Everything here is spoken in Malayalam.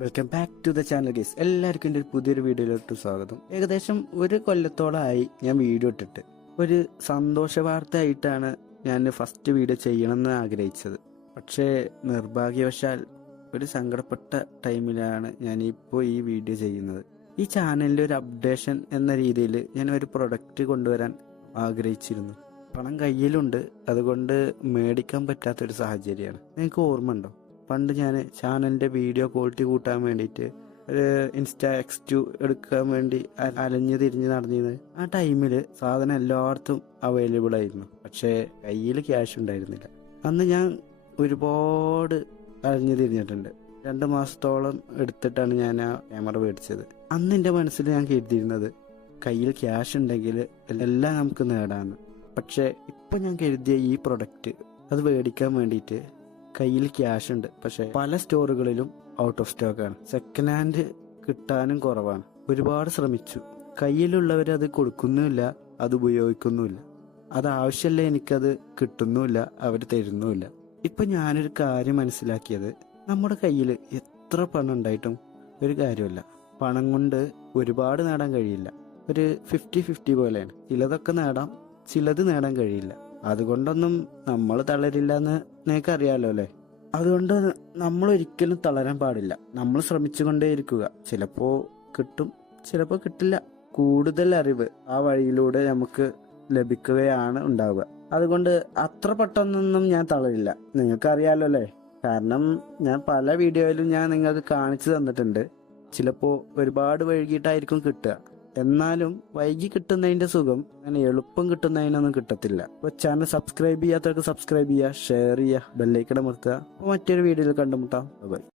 Welcome back to the channel guys എല്ലാവർക്കും എന്റെ ഒരു പുതിയൊരു വീഡിയോയിലോട്ട് സ്വാഗതം. ഏകദേശം ഒരു കൊല്ലത്തോളമായി ഞാൻ വീഡിയോ ഇട്ടിട്ട്. ഒരു സന്തോഷ വാർത്തയായിട്ടാണ് ഞാൻ ഫസ്റ്റ് വീഡിയോ ചെയ്യണമെന്ന് ആഗ്രഹിച്ചത്. പക്ഷേ നിർഭാഗ്യവശാൽ ഒരു സങ്കടപ്പെട്ട ടൈമിലാണ് ഞാൻ ഇപ്പോൾ ഈ വീഡിയോ ചെയ്യുന്നത്. ഈ ചാനലിന്റെ ഒരു അപ്ഡേഷൻ എന്ന രീതിയിൽ ഞാൻ ഒരു പ്രൊഡക്റ്റ് കൊണ്ടുവരാൻ ആഗ്രഹിച്ചിരുന്നു. പണം കയ്യിലുണ്ട്. അതുകൊണ്ട് മേടിക്കാൻ പറ്റാത്തൊരു സാഹചര്യമാണ്. നിങ്ങൾക്ക് ഓർമ്മ ഉണ്ടോ പണ്ട് ഞാൻ ചാനലിന്റെ വീഡിയോ ക്വാളിറ്റി കൂട്ടാൻ വേണ്ടിയിട്ട് ഒരു ഇൻസ്റ്റാ എക്സ് ടു എടുക്കാൻ വേണ്ടി അലഞ്ഞു തിരിഞ്ഞ് നടന്നിരുന്നത്. ആ ടൈമിൽ സാധനം എല്ലായിടത്തും അവൈലബിൾ ആയിരുന്നു. പക്ഷേ കയ്യിൽ ക്യാഷ് ഉണ്ടായിരുന്നില്ല. അന്ന് ഞാൻ ഒരുപാട് അലഞ്ഞു തിരിഞ്ഞിട്ടുണ്ട്. രണ്ട് മാസത്തോളം എടുത്തിട്ടാണ് ഞാൻ ആ ക്യാമറ മേടിച്ചത്. അന്ന് എന്റെ മനസ്സിൽ ഞാൻ കരുതിയിരുന്നത് കയ്യിൽ ക്യാഷ് ഉണ്ടെങ്കിൽ എല്ലാം നമുക്ക് നേടാമെന്ന് പക്ഷേ ഇപ്പം ഞാൻ കരുതിയ ഈ പ്രൊഡക്റ്റ് അത് മേടിക്കാൻ വേണ്ടിയിട്ട് കയ്യിൽ ക്യാഷ് ഉണ്ട്. പക്ഷെ പല സ്റ്റോറുകളിലും ഔട്ട് ഓഫ് സ്റ്റോക്ക് ആണ്. സെക്കൻഡ് ഹാൻഡ് കിട്ടാനും കുറവാണ്. ഒരുപാട് ശ്രമിച്ചു. കയ്യിലുള്ളവർ അത് കൊടുക്കുന്നുമില്ല അത് ഉപയോഗിക്കുന്നുമില്ല. അത് ആവശ്യമല്ല എനിക്കത് കിട്ടുന്നുമില്ല അവർ തരുന്നുമില്ല. ഇപ്പൊ ഞാനൊരു കാര്യം മനസ്സിലാക്കിയത് നമ്മുടെ കയ്യിൽ എത്ര പണം ഉണ്ടായിട്ടും ഒരു കാര്യമില്ല. പണം കൊണ്ട് ഒരുപാട് നേടാൻ കഴിയില്ല. ഒരു ഫിഫ്റ്റി ഫിഫ്റ്റി പോലെയാണ്. ചിലതൊക്കെ നേടാം ചിലത് നേടാൻ കഴിയില്ല. അതുകൊണ്ടൊന്നും നമ്മൾ തളരില്ല എന്ന് നിങ്ങൾക്ക് അറിയാലോ അല്ലേ? അതുകൊണ്ട് നമ്മൾ ഒരിക്കലും തളരാൻ പാടില്ല. നമ്മൾ ശ്രമിച്ചുകൊണ്ടേയിരിക്കുക. ചിലപ്പോ കിട്ടും ചിലപ്പോ കിട്ടില്ല. കൂടുതൽ അറിവ് ആ വഴിയിലൂടെ നമുക്ക് ലഭിക്കുകയാണ് ഉണ്ടാവുക. അതുകൊണ്ട് അത്ര പെട്ടെന്നൊന്നും ഞാൻ തളരില്ല. നിങ്ങൾക്ക് അറിയാലോ അല്ലേ? കാരണം ഞാൻ പല വീഡിയോയിലും ഞാൻ നിങ്ങൾക്ക് കാണിച്ചു തന്നിട്ടുണ്ട്. ചിലപ്പോൾ ഒരുപാട് വൈകിട്ടായിരിക്കും കിട്ടുക. എന്നാലും വൈകി കിട്ടുന്നതിന്റെ സുഖം അങ്ങനെ എളുപ്പം കിട്ടുന്നതിനൊന്നും കിട്ടത്തില്ല. അപ്പോൾ ചാനൽ സബ്സ്ക്രൈബ് ചെയ്യാത്തവർക്ക് സബ്സ്ക്രൈബ് ചെയ്യുക ഷെയർ ചെയ്യുക ബെല്ലൈക്കട നിർത്തുക മറ്റൊരു വീഡിയോയിൽ കണ്ടുമുട്ടാം. ബൈ